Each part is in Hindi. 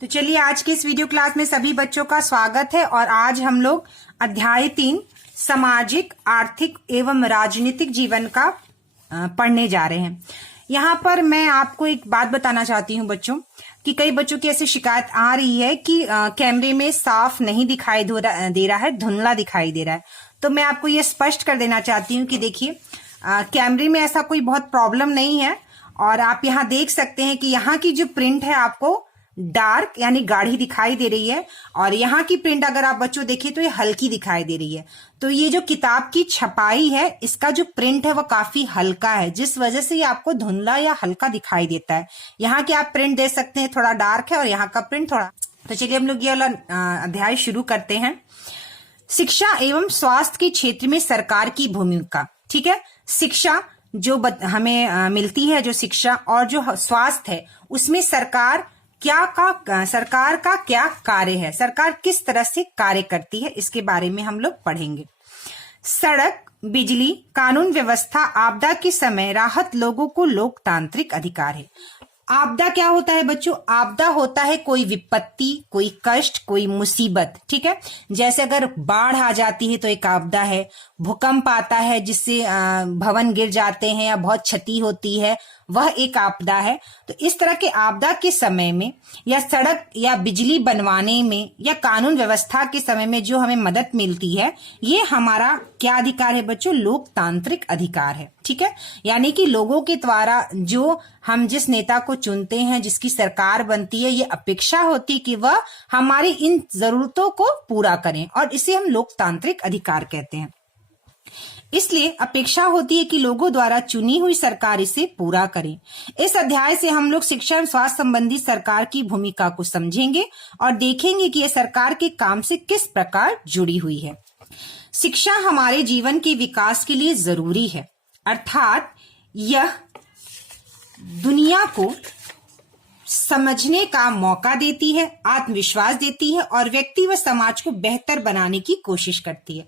तो चलिए आज की इस वीडियो क्लास में सभी बच्चों का स्वागत है और आज हम लोग अध्याय 3 सामाजिक, आर्थिक एवं राजनीतिक जीवन का पढ़ने जा रहे हैं। यहाँ पर मैं आपको एक बात बताना चाहती हूँ बच्चों कि कई बच्चों की ऐसी शिकायत आ रही है कि कैमरे में साफ नहीं दिखाई दे रहा है, धुंधला दिखाई दे रहा है। तो मैं आपको ये स्पष्ट कर देना चाहती हूँ कि देखिए कैमरे में ऐसा कोई बहुत प्रॉब्लम नहीं है और आप यहाँ देख सकते हैं कि यहाँ की जो प्रिंट है आपको डार्क यानी गाढ़ी दिखाई दे रही है और यहाँ की प्रिंट अगर आप बच्चों देखिए तो ये हल्की दिखाई दे रही है। तो ये जो किताब की छपाई है इसका जो प्रिंट है वो काफी हल्का है, जिस वजह से ये आपको धुंधला या हल्का दिखाई देता है। यहाँ की आप प्रिंट देख सकते हैं थोड़ा डार्क है और यहाँ का प्रिंट थोड़ा। तो चलिए हम लोग ये वाला अध्याय शुरू करते हैं। शिक्षा एवं स्वास्थ्य के क्षेत्र में सरकार की भूमिका। ठीक है, शिक्षा जो हमें मिलती है, जो शिक्षा और जो स्वास्थ्य है उसमें सरकार का क्या कार्य है, सरकार किस तरह से कार्य करती है, इसके बारे में हम लोग पढ़ेंगे। सड़क, बिजली, कानून व्यवस्था, आपदा के समय राहत लोगों को लोकतांत्रिक अधिकार है। आपदा क्या होता है बच्चों? आपदा होता है कोई विपत्ति, कोई कष्ट, कोई मुसीबत। ठीक है, जैसे अगर बाढ़ आ जाती है तो एक आपदा है, भूकंप आता है जिससे भवन गिर जाते हैं या बहुत क्षति होती है, वह एक आपदा है। तो इस तरह के आपदा के समय में या सड़क या बिजली बनवाने में या कानून व्यवस्था के समय में जो हमें मदद मिलती है, ये हमारा क्या अधिकार है बच्चों? लोकतांत्रिक अधिकार है। ठीक है, यानी कि लोगों के द्वारा जो हम जिस नेता को चुनते हैं, जिसकी सरकार बनती है, ये अपेक्षा होती है कि वह हमारी इन जरूरतों को पूरा करें और इसे हम लोकतांत्रिक अधिकार कहते हैं। इसलिए अपेक्षा होती है कि लोगों द्वारा चुनी हुई सरकार इसे पूरा करे। इस अध्याय से हम लोग शिक्षा और स्वास्थ्य संबंधी सरकार की भूमिका को समझेंगे और देखेंगे कि यह सरकार के काम से किस प्रकार जुड़ी हुई है। शिक्षा हमारे जीवन के विकास के लिए जरूरी है, अर्थात यह दुनिया को समझने का मौका देती है, आत्मविश्वास देती है और व्यक्ति व समाज को बेहतर बनाने की कोशिश करती है।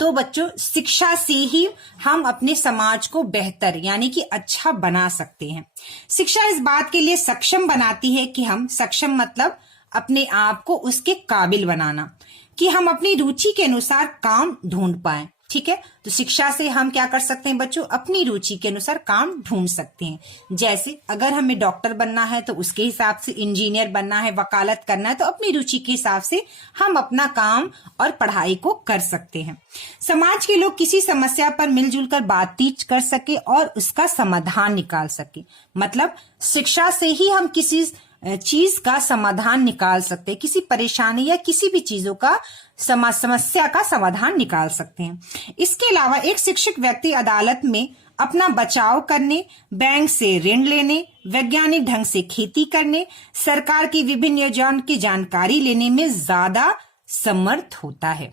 तो बच्चों शिक्षा से ही हम अपने समाज को बेहतर यानी कि अच्छा बना सकते हैं। शिक्षा इस बात के लिए सक्षम बनाती है कि हम सक्षम मतलब अपने आप को उसके काबिल बनाना, कि हम अपनी रुचि के अनुसार काम ढूंढ पाएं। ठीक है, तो शिक्षा से हम क्या कर सकते हैं बच्चों? अपनी रुचि के अनुसार काम ढूंढ सकते हैं। जैसे अगर हमें डॉक्टर बनना है तो उसके हिसाब से, इंजीनियर बनना है, वकालत करना है, तो अपनी रुचि के हिसाब से हम अपना काम और पढ़ाई को कर सकते हैं। समाज के लोग किसी समस्या पर मिलजुल कर बातचीत कर सके और उसका समाधान निकाल सके। मतलब शिक्षा से ही हम किसी चीज का समाधान निकाल सकते हैं, किसी परेशानी या किसी भी चीजों का समस्या का समाधान निकाल सकते हैं। इसके अलावा एक शिक्षित व्यक्ति अदालत में अपना बचाव करने, बैंक से ऋण लेने, वैज्ञानिक ढंग से खेती करने, सरकार की विभिन्न योजनाओं की जानकारी लेने में ज्यादा समर्थ होता है।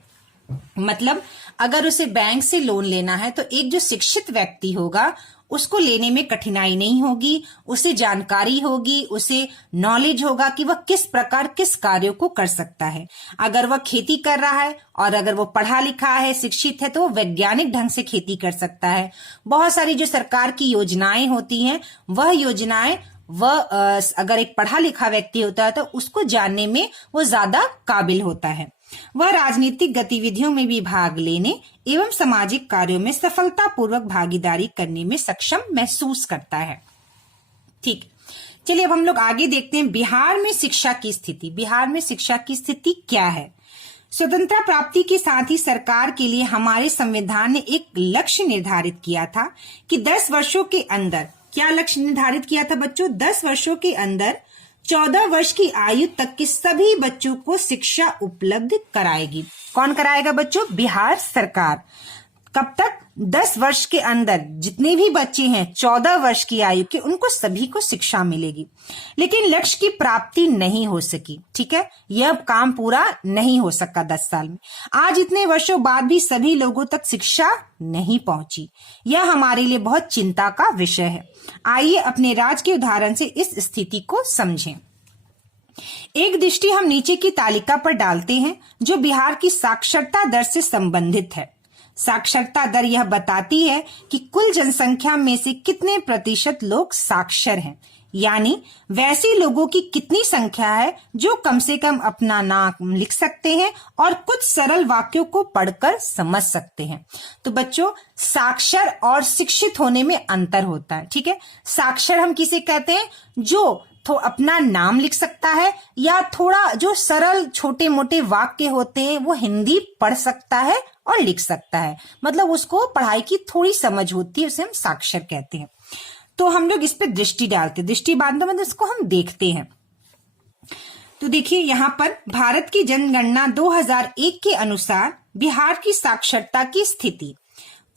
मतलब अगर उसे बैंक से लोन लेना है तो एक जो शिक्षित व्यक्ति होगा उसको लेने में कठिनाई नहीं होगी, उसे जानकारी होगी, उसे नॉलेज होगा कि वह किस प्रकार किस कार्यों को कर सकता है। अगर वह खेती कर रहा है और अगर वो पढ़ा लिखा है, शिक्षित है, तो वो वैज्ञानिक ढंग से खेती कर सकता है। बहुत सारी जो सरकार की योजनाएं होती हैं, वह योजनाएं वह अगर एक पढ़ा लिखा व्यक्ति होता है तो उसको जानने में वो ज्यादा काबिल होता है। वह राजनीतिक गतिविधियों में भी भाग लेने एवं सामाजिक कार्यों में सफलतापूर्वक भागीदारी करने में सक्षम महसूस करता है। ठीक, चलिए अब हम लोग आगे देखते हैं बिहार में शिक्षा की स्थिति। बिहार में शिक्षा की स्थिति क्या है? स्वतंत्रता प्राप्ति के साथ ही सरकार के लिए हमारे संविधान ने एक लक्ष्य निर्धारित किया था कि 10 वर्षों के अंदर, क्या लक्ष्य निर्धारित किया था बच्चों? 10 वर्षों के अंदर 14 वर्ष की आयु तक के सभी बच्चों को शिक्षा उपलब्ध कराएगी। कौन कराएगा बच्चों? बिहार सरकार। कब तक? 10 वर्ष के अंदर जितने भी बच्चे हैं 14 वर्ष की आयु के, उनको सभी को शिक्षा मिलेगी। लेकिन लक्ष्य की प्राप्ति नहीं हो सकी। ठीक है, यह काम पूरा नहीं हो सका 10 साल में। आज इतने वर्षों बाद भी सभी लोगों तक शिक्षा नहीं पहुंची। यह हमारे लिए बहुत चिंता का विषय है। आइए अपने राज्य के उदाहरण से इस स्थिति को समझें। एक दृष्टि हम नीचे की तालिका पर डालते हैं जो बिहार की साक्षरता दर से संबंधित है। साक्षरता दर यह बताती है कि कुल जनसंख्या में से कितने प्रतिशत लोग साक्षर हैं। यानी वैसे लोगों की कितनी संख्या है जो कम से कम अपना नाम लिख सकते हैं और कुछ सरल वाक्यों को पढ़कर समझ सकते हैं। तो बच्चों, साक्षर और शिक्षित होने में अंतर होता है। ठीक है, साक्षर हम किसे कहते हैं? जो तो अपना नाम लिख सकता है या थोड़ा जो सरल छोटे मोटे वाक्य होते हैं वो हिंदी पढ़ सकता है और लिख सकता है, मतलब उसको पढ़ाई की थोड़ी समझ होती है, उसे हम साक्षर कहते हैं। तो हम लोग इस पे दृष्टि डालते हैं। दृष्टि बांधते मतलब इसको हम देखते हैं। तो देखिए यहाँ पर भारत की जनगणना 2001 के अनुसार बिहार की साक्षरता की स्थिति,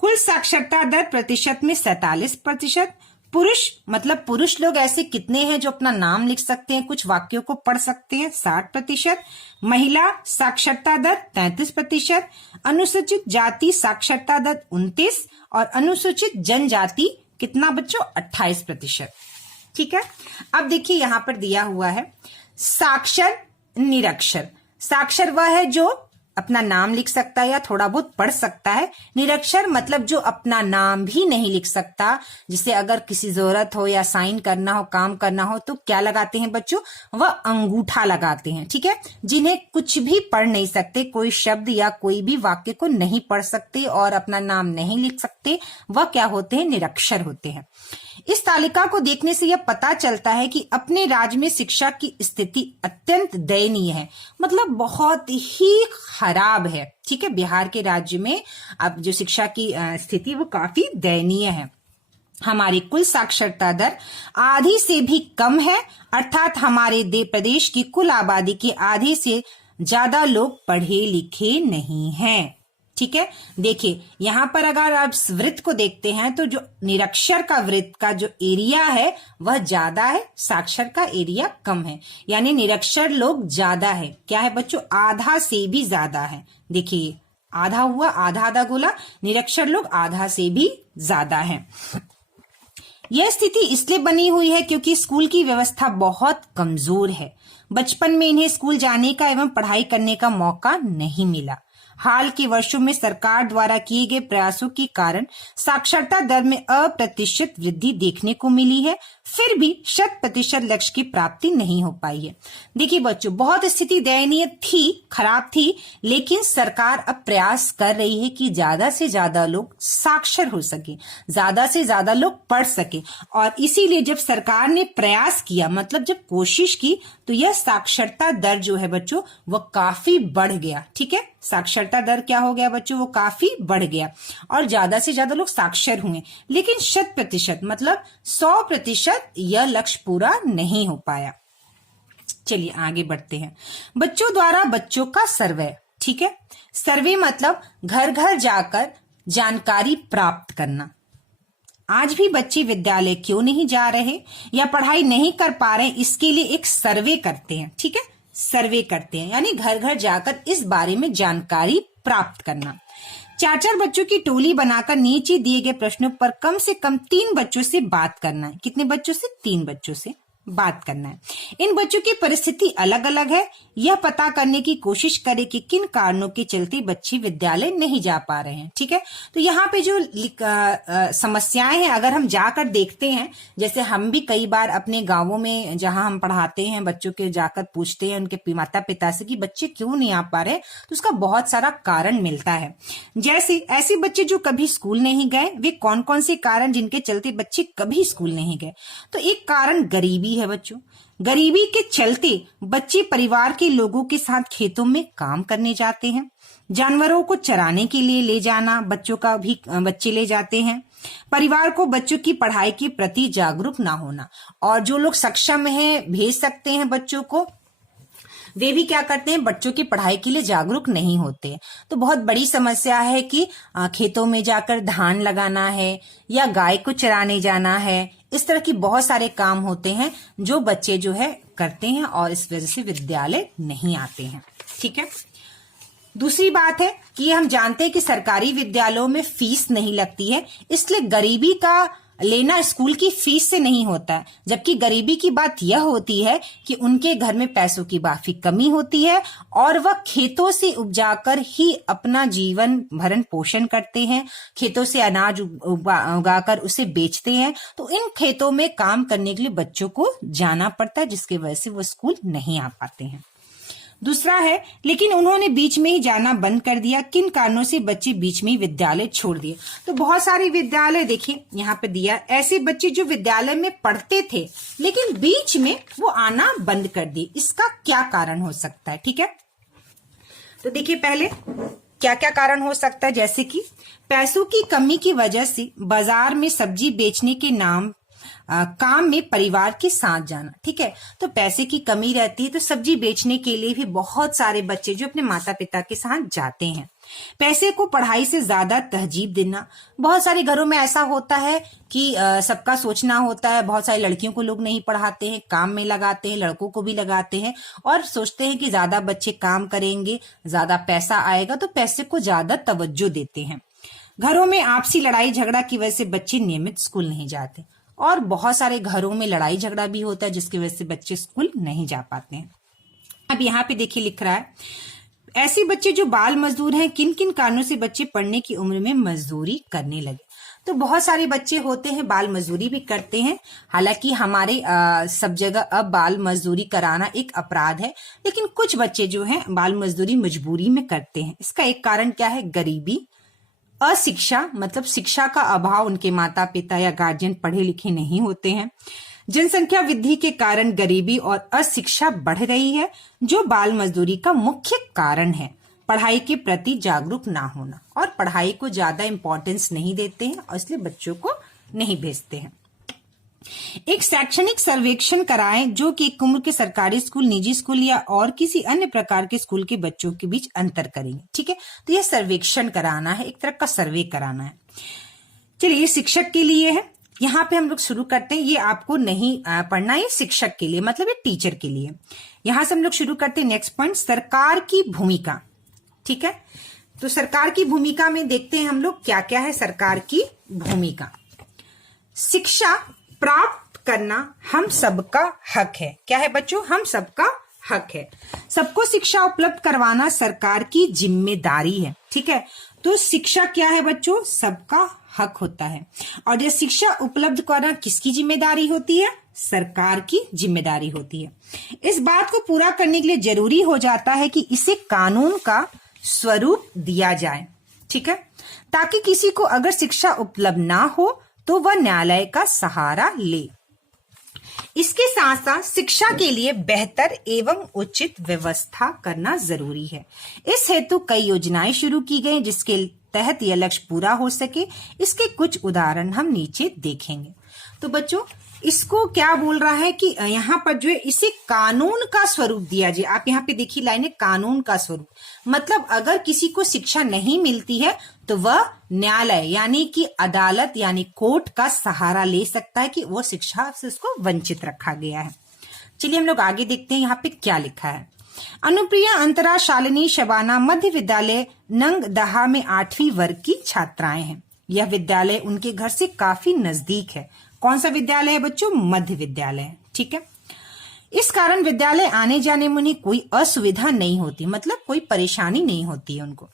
कुल साक्षरता दर प्रतिशत में 47%, पुरुष मतलब पुरुष लोग ऐसे कितने हैं जो अपना नाम लिख सकते हैं, कुछ वाक्यों को पढ़ सकते हैं, 60%, महिला साक्षरता दर 33%, अनुसूचित जाति साक्षरता दर 29% और अनुसूचित जनजाति कितना बच्चों? 28%। ठीक है, अब देखिए यहाँ पर दिया हुआ है साक्षर निरक्षर। साक्षर वह है जो अपना नाम लिख सकता है या थोड़ा बहुत पढ़ सकता है। निरक्षर मतलब जो अपना नाम भी नहीं लिख सकता, जिसे अगर किसी जरूरत हो या साइन करना हो, काम करना हो तो क्या लगाते हैं बच्चों? वह अंगूठा लगाते हैं। ठीक है, जिन्हें कुछ भी पढ़ नहीं सकते, कोई शब्द या कोई भी वाक्य को नहीं पढ़ सकते और अपना नाम नहीं लिख सकते, वह क्या होते हैं? निरक्षर होते हैं। इस तालिका को देखने से यह पता चलता है कि अपने राज्य में शिक्षा की स्थिति अत्यंत दयनीय है, मतलब बहुत ही खराब है। ठीक है, बिहार के राज्य में अब जो शिक्षा की स्थिति वो काफी दयनीय है। हमारी कुल साक्षरता दर आधी से भी कम है, अर्थात हमारे प्रदेश की कुल आबादी के आधे से ज्यादा लोग पढ़े लिखे नहीं हैं। ठीक है, देखिए यहाँ पर अगर आप वृत्त को देखते हैं तो जो निरक्षर का वृत्त का जो एरिया है वह ज्यादा है, साक्षर का एरिया कम है, यानी निरक्षर लोग ज्यादा है। क्या है बच्चों? आधा से भी ज्यादा है। देखिए आधा हुआ, आधा आधा गोला, निरक्षर लोग आधा से भी ज्यादा है। यह स्थिति इसलिए बनी हुई है क्योंकि स्कूल की व्यवस्था बहुत कमजोर है। बचपन में इन्हें स्कूल जाने का एवं पढ़ाई करने का मौका नहीं मिला। हाल के वर्षों में सरकार द्वारा किए गए प्रयासों के कारण साक्षरता दर में अप्रत्याशित वृद्धि देखने को मिली है, फिर भी 100% लक्ष्य की प्राप्ति नहीं हो पाई है। देखिए बच्चों, बहुत स्थिति दयनीय थी, खराब थी, लेकिन सरकार अब प्रयास कर रही है कि ज्यादा से ज्यादा लोग साक्षर हो सके, ज्यादा से ज्यादा लोग पढ़ सके। और इसीलिए जब सरकार ने प्रयास किया, मतलब जब कोशिश की, तो यह साक्षरता दर जो है बच्चों वह काफी बढ़ गया। ठीक है, साक्षरता दर क्या हो गया बच्चों? वो काफी बढ़ गया और ज्यादा से ज्यादा लोग साक्षर हुए, लेकिन 100% मतलब 100% यह लक्ष्य पूरा नहीं हो पाया। चलिए आगे बढ़ते हैं। बच्चों द्वारा बच्चों का सर्वे। ठीक है, सर्वे मतलब घर घर जाकर जानकारी प्राप्त करना। आज भी बच्चे विद्यालय क्यों नहीं जा रहे या पढ़ाई नहीं कर पा रहे, इसके लिए एक सर्वे करते हैं। ठीक है, सर्वे करते हैं यानी घर घर जाकर इस बारे में जानकारी प्राप्त करना। 4-4 बच्चों की टोली बनाकर नीचे दिए गए प्रश्नों पर कम से कम 3 बच्चों से बात करना है। कितने बच्चों से? 3 बच्चों से बात करना है। इन बच्चों की परिस्थिति अलग अलग है, यह पता करने की कोशिश करें कि किन कारणों के चलते बच्चे विद्यालय नहीं जा पा रहे हैं। ठीक है, तो यहाँ पे जो समस्याएं हैं अगर हम जाकर देखते हैं, जैसे हम भी कई बार अपने गांवों में जहां हम पढ़ाते हैं बच्चों के जाकर पूछते हैं उनके माता पिता से कि बच्चे क्यों नहीं आ पा रहे, तो उसका बहुत सारा कारण मिलता है। जैसे ऐसे बच्चे जो कभी स्कूल नहीं गए, वे कौन कौन से कारण जिनके चलते बच्चे कभी स्कूल नहीं गए? तो एक कारण गरीबी है बच्चों। गरीबी के चलते बच्चे परिवार के लोगों के साथ खेतों में काम करने जाते हैं। जानवरों को चराने के लिए ले जाना बच्चों का भी बच्चे ले जाते हैं। परिवार को बच्चों की पढ़ाई के प्रति जागरूक ना होना, और जो लोग सक्षम हैं भेज सकते हैं बच्चों को, वे भी क्या करते हैं? बच्चों की पढ़ाई के लिए जागरूक नहीं होते। तो बहुत बड़ी समस्या है कि खेतों में जाकर धान लगाना है या गाय को चराने जाना है, इस तरह की बहुत सारे काम होते हैं जो बच्चे जो है करते हैं और इस वजह से विद्यालय नहीं आते हैं। ठीक है, दूसरी बात है कि हम जानते हैं कि सरकारी विद्यालयों में फीस नहीं लगती है, इसलिए गरीबी का लेना स्कूल की फीस से नहीं होता है, जबकि गरीबी की बात यह होती है कि उनके घर में पैसों की काफी कमी होती है और वह खेतों से उपजाकर ही अपना जीवन भरण पोषण करते हैं, खेतों से अनाज उगाकर उसे बेचते हैं। तो इन खेतों में काम करने के लिए बच्चों को जाना पड़ता है, जिसकी वजह से वो स्कूल नहीं आ पाते हैं। दूसरा है, लेकिन उन्होंने बीच में ही जाना बंद कर दिया। किन कारणों से बच्चे बीच में ही विद्यालय छोड़ दिए? तो बहुत सारे विद्यालय देखिए यहाँ पे दिया, ऐसे बच्चे जो विद्यालय में पढ़ते थे लेकिन बीच में वो आना बंद कर दिए। इसका क्या कारण हो सकता है? ठीक है, तो देखिए पहले क्या क्या कारण हो सकता है, जैसे कि पैसों की कमी की वजह से बाजार में सब्जी बेचने के नाम काम में परिवार के साथ जाना। ठीक है, तो पैसे की कमी रहती है तो सब्जी बेचने के लिए भी बहुत सारे बच्चे जो अपने माता पिता के साथ जाते हैं। पैसे को पढ़ाई से ज्यादा तहजीब देना, बहुत सारे घरों में ऐसा होता है कि सबका सोचना होता है, बहुत सारी लड़कियों को लोग नहीं पढ़ाते हैं, काम में लगाते हैं, लड़कों को भी लगाते हैं और सोचते हैं कि ज्यादा बच्चे काम करेंगे ज्यादा पैसा आएगा, तो पैसे को ज्यादा तवज्जो देते हैं। घरों में आपसी लड़ाई झगड़ा की वजह से बच्चे नियमित स्कूल नहीं जाते और बहुत सारे घरों में लड़ाई झगड़ा भी होता है जिसकी वजह से बच्चे स्कूल नहीं जा पाते हैं। अब यहाँ पे देखिए लिख रहा है, ऐसे बच्चे जो बाल मजदूर हैं, किन किन कारणों से बच्चे पढ़ने की उम्र में मजदूरी करने लगे? तो बहुत सारे बच्चे होते हैं बाल मजदूरी भी करते हैं। हालांकि हमारे सब जगह अब बाल मजदूरी कराना एक अपराध है, लेकिन कुछ बच्चे जो हैं बाल मजदूरी मजबूरी में करते हैं। इसका एक कारण क्या है? गरीबी, अशिक्षा, मतलब शिक्षा का अभाव, उनके माता पिता या गार्जियन पढ़े लिखे नहीं होते हैं। जनसंख्या वृद्धि के कारण गरीबी और अशिक्षा बढ़ रही है, जो बाल मजदूरी का मुख्य कारण है। पढ़ाई के प्रति जागरूक ना होना और पढ़ाई को ज्यादा इंपॉर्टेंस नहीं देते हैं और इसलिए बच्चों को नहीं भेजते हैं। एक शैक्षणिक सर्वेक्षण कराएं जो कि एक उम्र के सरकारी स्कूल, निजी स्कूल या और किसी अन्य प्रकार के स्कूल के बच्चों के बीच अंतर करेंगे। ठीक है, तो यह सर्वेक्षण कराना है, एक तरह का सर्वे कराना है। चलिए, शिक्षक के लिए है, यहाँ पे हम लोग शुरू करते हैं। ये आपको नहीं पढ़ना, ये शिक्षक के लिए, मतलब ये टीचर के लिए। यहां से हम लोग शुरू करते हैं नेक्स्ट पॉइंट, सरकार की भूमिका। ठीक है, तो सरकार की भूमिका में देखते हैं हम लोग क्या क्या है सरकार की भूमिका। शिक्षा प्राप्त करना हम सबका हक है। क्या है बच्चों? हम सबका हक है। सबको शिक्षा उपलब्ध करवाना सरकार की जिम्मेदारी है। ठीक है, तो शिक्षा क्या है बच्चों? सबका हक होता है। और ये शिक्षा उपलब्ध कराना किसकी जिम्मेदारी होती है? सरकार की जिम्मेदारी होती है। इस बात को पूरा करने के लिए जरूरी हो जाता है कि इसे कानून का स्वरूप दिया जाए। ठीक है, ताकि किसी को अगर शिक्षा उपलब्ध ना हो तो वह न्यायालय का सहारा ले। इसके साथ साथ शिक्षा के लिए बेहतर एवं उचित व्यवस्था करना जरूरी है। इस हेतु कई योजनाएं शुरू की गई जिसके तहत यह लक्ष्य पूरा हो सके। इसके कुछ उदाहरण हम नीचे देखेंगे। तो बच्चों, इसको क्या बोल रहा है कि यहाँ पर जो है इसे कानून का स्वरूप दिया जाए। आप यहाँ पे देखिए लाइन है, कानून का स्वरूप, मतलब अगर किसी को शिक्षा नहीं मिलती है तो वह न्यायालय यानी कि अदालत यानी कोर्ट का सहारा ले सकता है कि वो शिक्षा से उसको वंचित रखा गया है। चलिए हम लोग आगे देखते हैं यहाँ पे क्या लिखा है। अनुप्रिया, अंतरा, शालिनी, शबाना मध्य विद्यालय नंगदहा में 8वीं वर्ग की छात्राएं हैं। यह विद्यालय उनके घर से काफी नजदीक है। कौन सा विद्यालय है बच्चों? मध्य विद्यालय। ठीक है, इस कारण विद्यालय आने जाने में उन्हें कोई असुविधा नहीं होती, मतलब कोई परेशानी नहीं होती है उनको।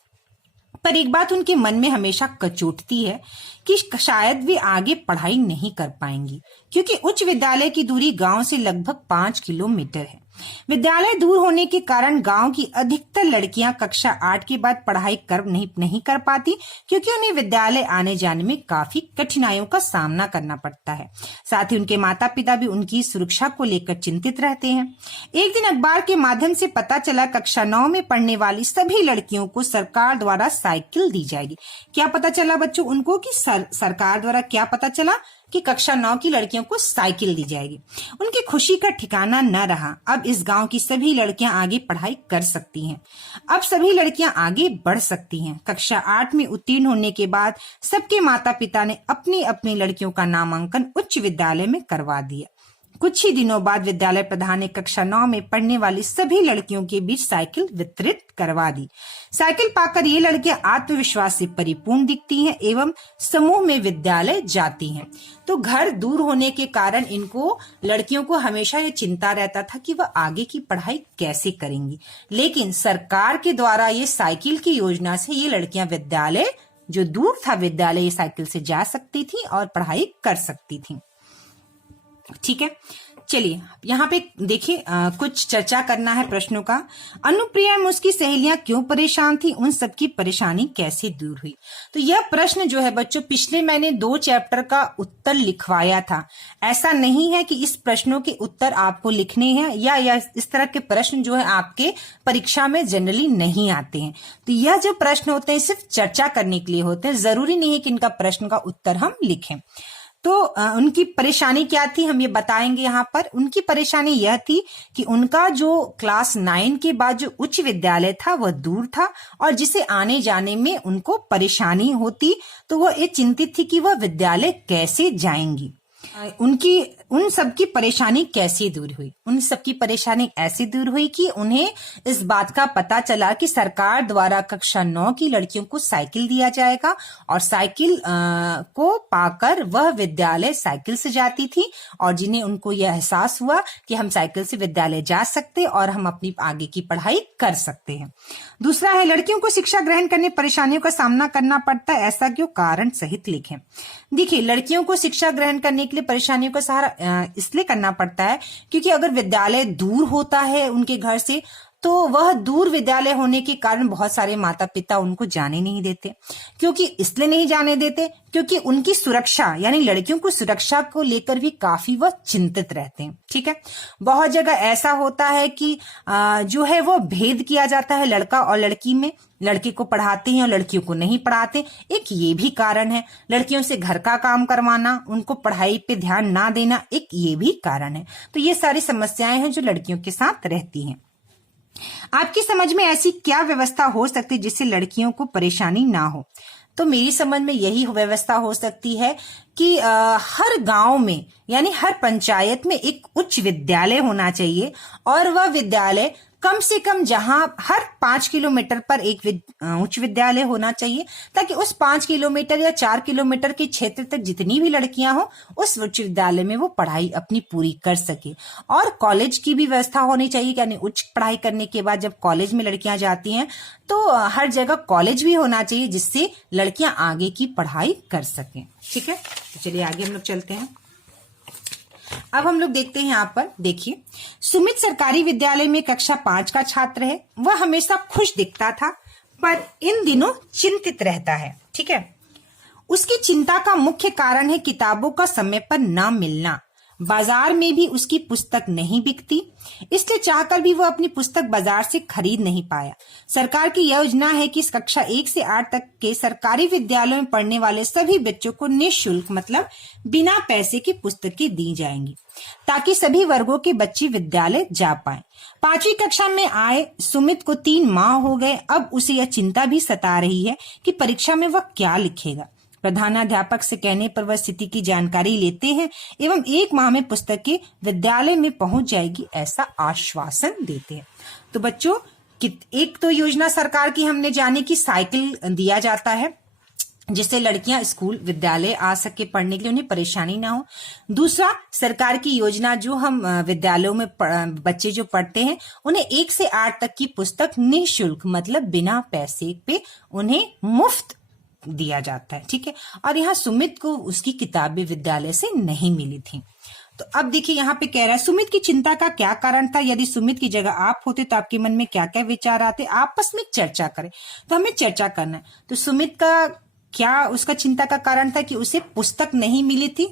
पर एक बात उनके मन में हमेशा कचोटती है कि शायद वे आगे पढ़ाई नहीं कर पाएंगी, क्योंकि उच्च विद्यालय की दूरी गांव से लगभग 5 किलोमीटर है। विद्यालय दूर होने के कारण गांव की अधिकतर लड़कियां कक्षा 8 के बाद पढ़ाई नहीं कर पाती, क्योंकि उन्हें विद्यालय आने जाने में काफी कठिनाइयों का सामना करना पड़ता है। साथ ही उनके माता पिता भी उनकी सुरक्षा को लेकर चिंतित रहते हैं। एक दिन अखबार के माध्यम से पता चला कक्षा 9 में पढ़ने वाली सभी लड़कियों को सरकार द्वारा साइकिल दी जाएगी। क्या पता चला बच्चों उनको कि सरकार द्वारा क्या पता चला कि कक्षा 9 की लड़कियों को साइकिल दी जाएगी। उनकी खुशी का ठिकाना न रहा। अब इस गांव की सभी लड़कियां आगे पढ़ाई कर सकती हैं। अब सभी लड़कियां आगे बढ़ सकती हैं। कक्षा 8 में उत्तीर्ण होने के बाद सबके माता पिता ने अपनी अपनी लड़कियों का नामांकन उच्च विद्यालय में करवा दिया। कुछ ही दिनों बाद विद्यालय प्रधान ने कक्षा 9 में पढ़ने वाली सभी लड़कियों के बीच साइकिल वितरित करवा दी। साइकिल पाकर ये लड़कियां आत्मविश्वास से परिपूर्ण दिखती हैं एवं समूह में विद्यालय जाती हैं। तो घर दूर होने के कारण इनको लड़कियों को हमेशा ये चिंता रहता था कि वह आगे की पढ़ाई कैसे करेंगी, लेकिन सरकार के द्वारा ये साइकिल की योजना से ये लड़कियां विद्यालय, जो दूर था विद्यालय, ये साइकिल से जा सकती थी और पढ़ाई कर सकती थी। ठीक है, चलिए यहाँ पे देखिए कुछ चर्चा करना है प्रश्नों का। अनुप्रिया एवं उसकी सहेलियां क्यों परेशान थी, उन सबकी परेशानी कैसे दूर हुई। तो यह प्रश्न जो है बच्चों, पिछले मैंने 2 चैप्टर का उत्तर लिखवाया था। ऐसा नहीं है कि इस प्रश्नों के उत्तर आपको लिखने हैं या इस तरह के प्रश्न जो है आपके परीक्षा में जनरली नहीं आते हैं। तो यह जो प्रश्न होते हैं सिर्फ चर्चा करने के लिए होते हैं, जरूरी नहीं है कि इनका प्रश्न का उत्तर हम लिखें। तो उनकी परेशानी क्या थी हम ये बताएंगे यहाँ पर। उनकी परेशानी यह थी कि उनका जो क्लास 9 के बाद जो उच्च विद्यालय था वह दूर था और जिसे आने जाने में उनको परेशानी होती, तो वह ये चिंतित थी कि वह विद्यालय कैसे जाएंगी। उन सबकी परेशानी कैसे दूर हुई? उन सबकी परेशानी ऐसे दूर हुई कि उन्हें इस बात का पता चला कि सरकार द्वारा कक्षा 9 की लड़कियों को साइकिल दिया जाएगा और साइकिल को पाकर वह विद्यालय साइकिल से जाती थी और जिन्हें उनको यह एहसास हुआ कि हम साइकिल से विद्यालय जा सकते और हम अपनी आगे की पढ़ाई कर सकते हैं। दूसरा है, लड़कियों को शिक्षा ग्रहण करने परेशानियों का सामना करना पड़ता है, ऐसा क्यों? कारण सहित लिखें। देखिए, लड़कियों को शिक्षा ग्रहण करने के लिए परेशानियों का सहारा इसलिए करना पड़ता है क्योंकि अगर विद्यालय दूर होता है उनके घर से, तो वह दूर विद्यालय होने के कारण बहुत सारे माता पिता उनको जाने नहीं देते। क्योंकि इसलिए नहीं जाने देते क्योंकि उनकी सुरक्षा, यानी लड़कियों को सुरक्षा को लेकर भी काफी वह चिंतित रहते हैं। ठीक है, बहुत जगह ऐसा होता है कि जो है वो भेद किया जाता है लड़का और लड़की में। लड़के को पढ़ाते हैं और लड़कियों को नहीं पढ़ाते। एक ये भी कारण है। लड़कियों से घर का काम करवाना, उनको पढ़ाई पे ध्यान ना देना, एक ये भी कारण है। तो ये सारी समस्याएं हैं जो लड़कियों के साथ रहती हैं। आपकी समझ में ऐसी क्या व्यवस्था हो सकती है जिससे लड़कियों को परेशानी ना हो? तो मेरी समझ में यही व्यवस्था हो सकती है कि हर गांव में, यानी हर पंचायत में एक उच्च विद्यालय होना चाहिए और वह विद्यालय कम से कम जहां हर 5 किलोमीटर पर एक उच्च विद्यालय होना चाहिए, ताकि उस 5 किलोमीटर या 4 किलोमीटर के क्षेत्र तक जितनी भी लड़कियां हो उस उच्च विद्यालय में वो पढ़ाई अपनी पूरी कर सके। और कॉलेज की भी व्यवस्था होनी चाहिए, यानी उच्च पढ़ाई करने के बाद जब कॉलेज में लड़कियां जाती हैं तो हर जगह कॉलेज भी होना चाहिए जिससे लड़कियां आगे की पढ़ाई कर सकें। ठीक है, तो चलिए आगे हम लोग चलते हैं। अब हम लोग देखते हैं, यहाँ पर देखिए, सुमित सरकारी विद्यालय में कक्षा 5 का छात्र है। वह हमेशा खुश दिखता था पर इन दिनों चिंतित रहता है। ठीक है, उसकी चिंता का मुख्य कारण है किताबों का समय पर न मिलना। बाजार में भी उसकी पुस्तक नहीं बिकती, इसलिए चाहकर भी वह अपनी पुस्तक बाजार से खरीद नहीं पाया। सरकार की योजना है कि कक्षा 1 से 8 तक के सरकारी विद्यालयों में पढ़ने वाले सभी बच्चों को निःशुल्क, मतलब बिना पैसे की पुस्तकें दी जाएंगी ताकि सभी वर्गों के बच्चे विद्यालय जा पाएं। 5वीं कक्षा में आए सुमित को 3 माह हो गए। अब उसे यह चिंता भी सता रही है कि परीक्षा में वह क्या लिखेगा। प्रधानाध्यापक से कहने पर वह स्थिति की जानकारी लेते हैं एवं 1 माह में पुस्तकें विद्यालय में पहुंच जाएगी ऐसा आश्वासन देते हैं। तो बच्चों, एक तो योजना सरकार की हमने जानी कि साइकिल दिया जाता है जिससे लड़कियां स्कूल विद्यालय आ सके पढ़ने के लिए, उन्हें परेशानी ना हो। दूसरा, सरकार की योजना जो हम विद्यालयों में बच्चे जो पढ़ते हैं उन्हें 1 से 8 तक की पुस्तक निःशुल्क, मतलब बिना पैसे पे उन्हें मुफ्त दिया जाता है। ठीक है, और यहाँ सुमित को उसकी किताबें विद्यालय से नहीं मिली थी। तो अब देखिए यहाँ पे कह रहा है सुमित की चिंता का क्या कारण था। यदि सुमित की जगह आप होते तो आपके मन में क्या क्या विचार आते, आपस में चर्चा करें। तो हमें चर्चा करना है। तो सुमित का क्या उसका चिंता का कारण था कि उसे पुस्तक नहीं मिली थी,